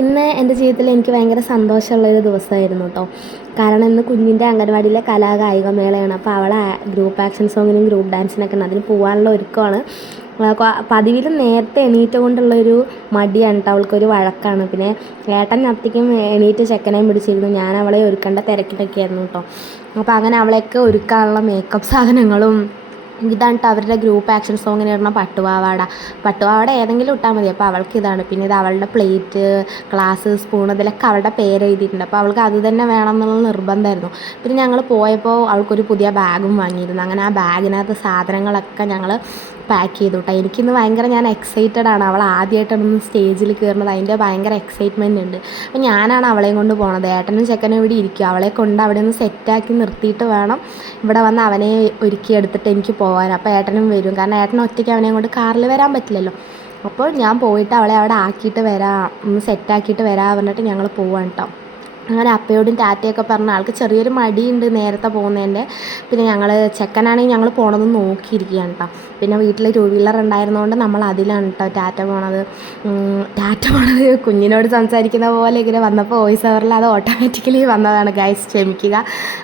ഇന്ന് എൻ്റെ ജീവിതത്തിൽ എനിക്ക് ഭയങ്കര സന്തോഷമുള്ളൊരു ദിവസമായിരുന്നു കേട്ടോ. കാരണം ഇന്ന് കുഞ്ഞിൻ്റെ അംഗൻവാടിയിലെ കലാകായികമേളയാണ്. അപ്പോൾ അവളെ ഗ്രൂപ്പ് ആക്ഷൻ സോങ്ങിനും ഗ്രൂപ്പ് ഡാൻസിനൊക്കെ ഉണ്ട്. അതിന് പോകാനുള്ള ഒരുക്കമാണ്. പതിവിലും നേരത്തെ എണീറ്റ് കൊണ്ടുള്ളൊരു മടിയാണ് കേട്ടോ, അവൾക്കൊരു വഴക്കാണ്. പിന്നെ ഏട്ടൻ അത്തിക്കും എണീറ്റ് ചെക്കനെയും പിടിച്ചിരുന്നു. ഞാൻ അവളെ ഒരുക്കേണ്ട തിരക്കിലൊക്കെ ആയിരുന്നു കേട്ടോ. അപ്പോൾ അങ്ങനെ അവളെയൊക്കെ ഒരുക്കാനുള്ള മേക്കപ്പ് സാധനങ്ങളും ഇതാണ് കേട്ടോ. അവരുടെ ഗ്രൂപ്പ് ആക്ഷൻ സോങ്ങിന് ഇടുന്ന പട്ടുപാവാട ഏതെങ്കിലും ഇട്ടാൽ മതി. അപ്പോൾ അവൾക്ക് ഇതാണ്. പിന്നെ ഇത് അവളുടെ പ്ലേറ്റ്, ഗ്ലാസ്, സ്പൂൺ ഇതിലൊക്കെ അവളുടെ പേര് എഴുതിയിട്ടുണ്ട്. അപ്പോൾ അവൾക്ക് അത് തന്നെ വേണം എന്നുള്ള നിർബന്ധമായിരുന്നു. പിന്നെ ഞങ്ങൾ പോയപ്പോൾ അവൾക്കൊരു പുതിയ ബാഗും വാങ്ങിയിരുന്നു. അങ്ങനെ ആ ബാഗിനകത്ത് സാധനങ്ങളൊക്കെ ഞങ്ങൾ പാക്ക് ചെയ്തു കേട്ടോ. എനിക്കിന്ന് ഭയങ്കര ഞാൻ എക്സൈറ്റഡ് ആണ്. അവൾ ആദ്യമായിട്ടാണ് സ്റ്റേജിൽ കയറുന്നത്. അതിൻ്റെ ഭയങ്കര എക്സൈറ്റ്മെൻ്റ് ഉണ്ട്. അപ്പോൾ ഞാനാണ് അവളെയും കൊണ്ട് പോണത്. ഏട്ടനും ചെക്കനും ഇവിടെ ഇരിക്കും. അവളെ കൊണ്ട് അവിടെ നിന്ന് സെറ്റാക്കി നിർത്തിയിട്ട് വേണം ഇവിടെ വന്ന് അവനെ ഒരുക്കി എടുത്തിട്ട് എനിക്ക് പോകാൻ. അപ്പോൾ ഏട്ടനും വരും. കാരണം ഏട്ടൻ ഒറ്റയ്ക്ക് അവനെയും കൊണ്ട് കാറിൽ വരാൻ പറ്റില്ലല്ലോ. അപ്പോൾ ഞാൻ പോയിട്ട് അവളെ അവിടെ ആക്കിയിട്ട് വരാം, ഒന്ന് സെറ്റാക്കിയിട്ട് വരാം പറഞ്ഞിട്ട് ഞങ്ങൾ പോവാണ് കേട്ടോ. അങ്ങനെ അപ്പയോടും ടാറ്റയൊക്കെ പറഞ്ഞ ആൾക്ക് ചെറിയൊരു മടിയുണ്ട് നേരത്തെ പോകുന്നതിൻ്റെ. പിന്നെ ഞങ്ങൾ ചെക്കനാണെങ്കിൽ ഞങ്ങൾ പോണത് നോക്കിയിരിക്കുകയാണ് കേട്ടോ. പിന്നെ വീട്ടിൽ 2 വീലർ ഉണ്ടായിരുന്നതുകൊണ്ട് നമ്മൾ അതിലാണ് കേട്ടോ ടാറ്റ പോണത്. കുഞ്ഞിനോട് സംസാരിക്കുന്ന പോലെ ഇങ്ങനെ വന്നപ്പോൾ വോയിസ് ഓവറിൽ അത് ഓട്ടോമാറ്റിക്കലി വന്നതാണ്, ഗൈസ് ക്ഷമിക്കുക.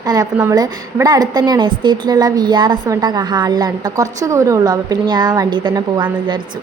അങ്ങനെ അപ്പോൾ നമ്മൾ ഇവിടെ അടുത്ത് തന്നെയാണ് എസ്റ്റേറ്റിലുള്ള VRS പറഞ്ഞിട്ട് ഹാളിലാണ് കേട്ടോ. കുറച്ച് ദൂരമേ ഉള്ളൂ. അപ്പോൾ പിന്നെ ഞാൻ വണ്ടിയിൽ തന്നെ പോകാമെന്ന് വിചാരിച്ചു.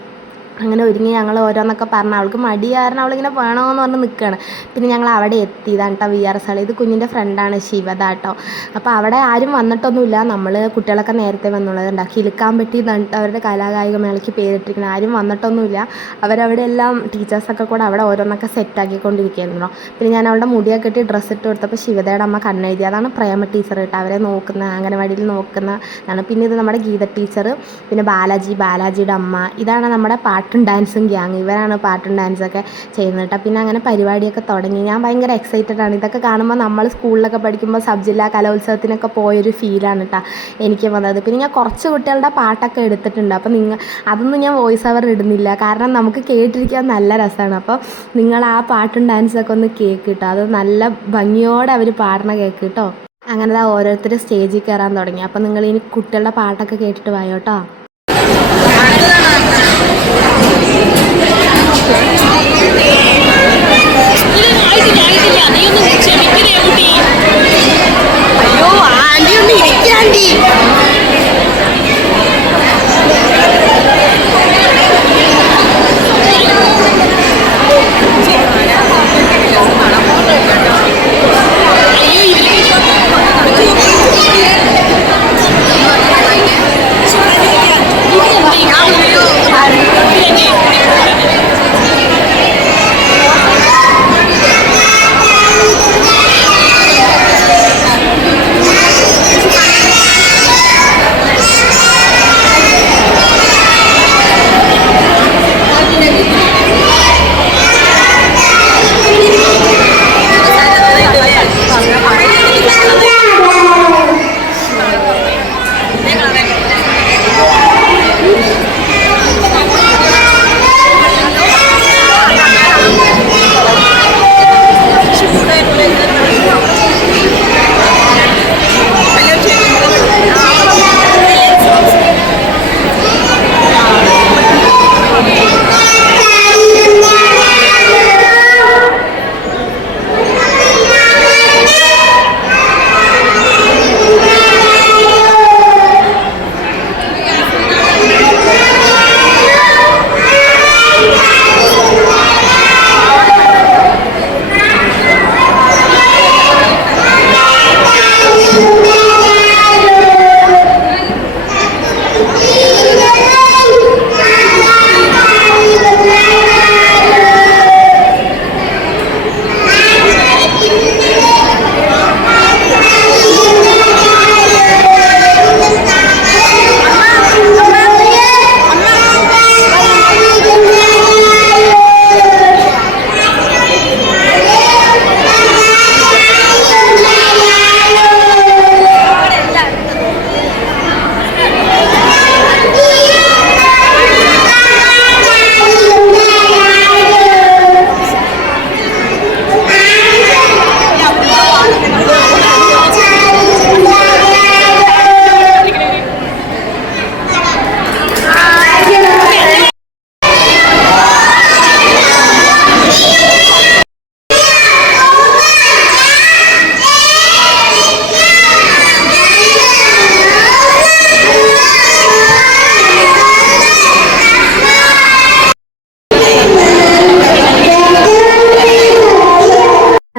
അങ്ങനെ ഒരുങ്ങി ഞങ്ങൾ ഓരോന്നൊക്കെ പറഞ്ഞ് അവൾക്ക് മടി കാരണം അവളിങ്ങനെ വേണമെന്ന് പറഞ്ഞ് നിൽക്കുകയാണ്. പിന്നെ ഞങ്ങൾ അവിടെ എത്തി. ഇതാണ് കേട്ടോ VRS ഹാൾ. ഇത് കുഞ്ഞിൻ്റെ ഫ്രണ്ടാണ് ശിവദ കേട്ടോ. അപ്പോൾ അവിടെ ആരും വന്നിട്ടൊന്നുമില്ല. നമ്മൾ കുട്ടികളൊക്കെ നേരത്തെ വന്നുള്ളത് കിലുക്കാൻ പറ്റി അവരുടെ കലാകായിക മേളയ്ക്ക് പേരിട്ടിരിക്കുന്നത്. ആരും വന്നിട്ടൊന്നുമില്ല. അവരവിടെ എല്ലാം ടീച്ചേഴ്സൊക്കെ കൂടെ അവിടെ ഓരോന്നൊക്കെ സെറ്റാക്കിക്കൊണ്ടിരിക്കുകയായിരുന്നു. പിന്നെ ഞാൻ അവളുടെ മുടിയൊക്കെ കെട്ടി ഡ്രസ്സ് ഇട്ട് കൊടുത്തപ്പോൾ ശിവദയുടെ അമ്മ കണ്ണെഴുതി. അതാണ് പ്രേമ ടീച്ചർ കേട്ടോ. അവരെ നോക്കുന്ന അംഗനവാടിയിൽ നോക്കുന്നതാണ്. പിന്നെ ഇത് നമ്മുടെ ഗീത ടീച്ചർ, പിന്നെ ബാലാജിയുടെ അമ്മ. ഇതാണ് നമ്മുടെ പാട്ടും ഡാൻസും ഗ്യാങ്. ഇവരാണ് പാട്ടും ഡാൻസൊക്കെ ചെയ്യുന്നത് കേട്ടോ. പിന്നെ അങ്ങനെ പരിപാടിയൊക്കെ തുടങ്ങി. ഞാൻ ഭയങ്കര എക്സൈറ്റഡ് ആണ്. ഇതൊക്കെ കാണുമ്പോൾ നമ്മൾ സ്കൂളിലൊക്കെ പഠിക്കുമ്പോൾ സബ് ജില്ലാ കലോത്സവത്തിനൊക്കെ പോയൊരു ഫീലാണ് കേട്ടോ എനിക്ക് വന്നത്. പിന്നെ ഞാൻ കുറച്ച് കുട്ടികളുടെ പാട്ടൊക്കെ എടുത്തിട്ടുണ്ട്. അപ്പോൾ അതൊന്നും ഞാൻ വോയിസ് ഓവർ ഇടുന്നില്ല, കാരണം നമുക്ക് കേട്ടിരിക്കാൻ നല്ല രസമാണ്. അപ്പോൾ നിങ്ങൾ ആ പാട്ടും ഡാൻസൊക്കെ ഒന്ന് കേൾക്ക് കേട്ടോ. അത് നല്ല ഭംഗിയോടെ അവർ പാടണ കേൾക്ക് കേട്ടോ. അങ്ങനെ ഓരോരുത്തർ സ്റ്റേജിൽ കയറാൻ തുടങ്ങി. അപ്പോൾ നിങ്ങൾ ഇനി കുട്ടികളുടെ പാട്ടൊക്കെ കേട്ടിട്ട് വായോ കേട്ടോ. അയ്യോ ആൻറ്റി ഒന്ന് ഇരിക്കാൻറ്റി.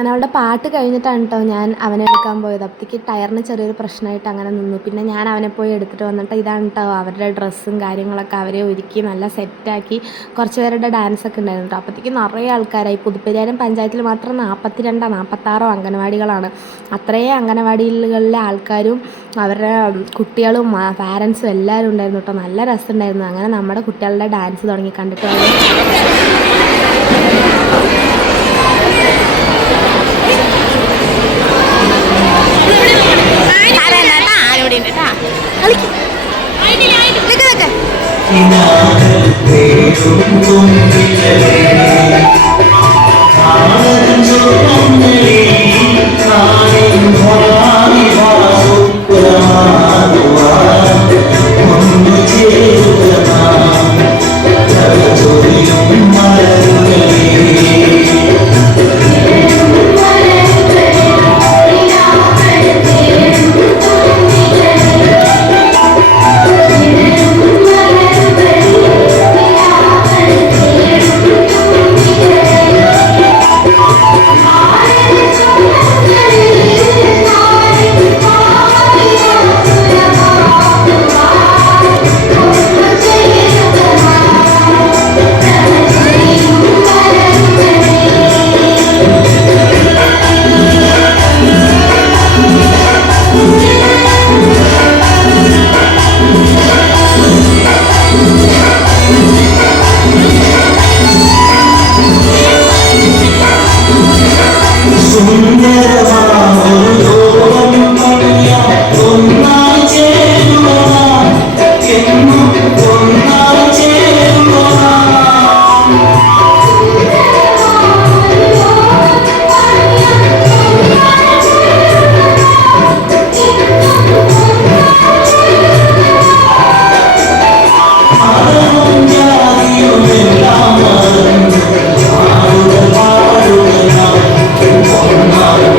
ഞാൻ അവളുടെ പാട്ട് കഴിഞ്ഞിട്ടാണ് കേട്ടോ ഞാൻ അവനെ എടുക്കാൻ പോയത്. അപ്പോഴത്തേക്ക് ടയറിന് ചെറിയൊരു പ്രശ്നമായിട്ട് അങ്ങനെ നിന്നു. പിന്നെ ഞാൻ അവനെ പോയി എടുത്തിട്ട് വന്നിട്ട് ഇതാണ് കേട്ടോ അവരുടെ ഡ്രസ്സും കാര്യങ്ങളൊക്കെ അവരെ ഒരുക്കി നല്ല സെറ്റാക്കി. കുറച്ച് പേരുടെ ഡാൻസൊക്കെ ഉണ്ടായിരുന്നു കേട്ടോ. അപ്പോഴത്തേക്ക് നിറയെ ആൾക്കാരായി. പുതുപ്പരിയാരം പഞ്ചായത്തിൽ മാത്രം 42 46 അംഗനവാടികളാണ്. അത്രയും അംഗനവാടികളിലെ ആൾക്കാരും അവരുടെ കുട്ടികളും പാരൻസും എല്ലാവരും ഉണ്ടായിരുന്നു കേട്ടോ. നല്ല രസമുണ്ടായിരുന്നു. അങ്ങനെ നമ്മുടെ കുട്ടികളുടെ ഡാൻസ് തുടങ്ങി. കണ്ടിട്ട്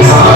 Oh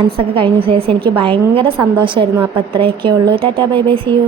ഡാൻസൊക്കെ കഴിഞ്ഞ ശേഷം എനിക്ക് ഭയങ്കര സന്തോഷമായിരുന്നു. അപ്പോൾ ഇത്രയൊക്കെ ഉള്ളൂ. Tata bye bye, see U.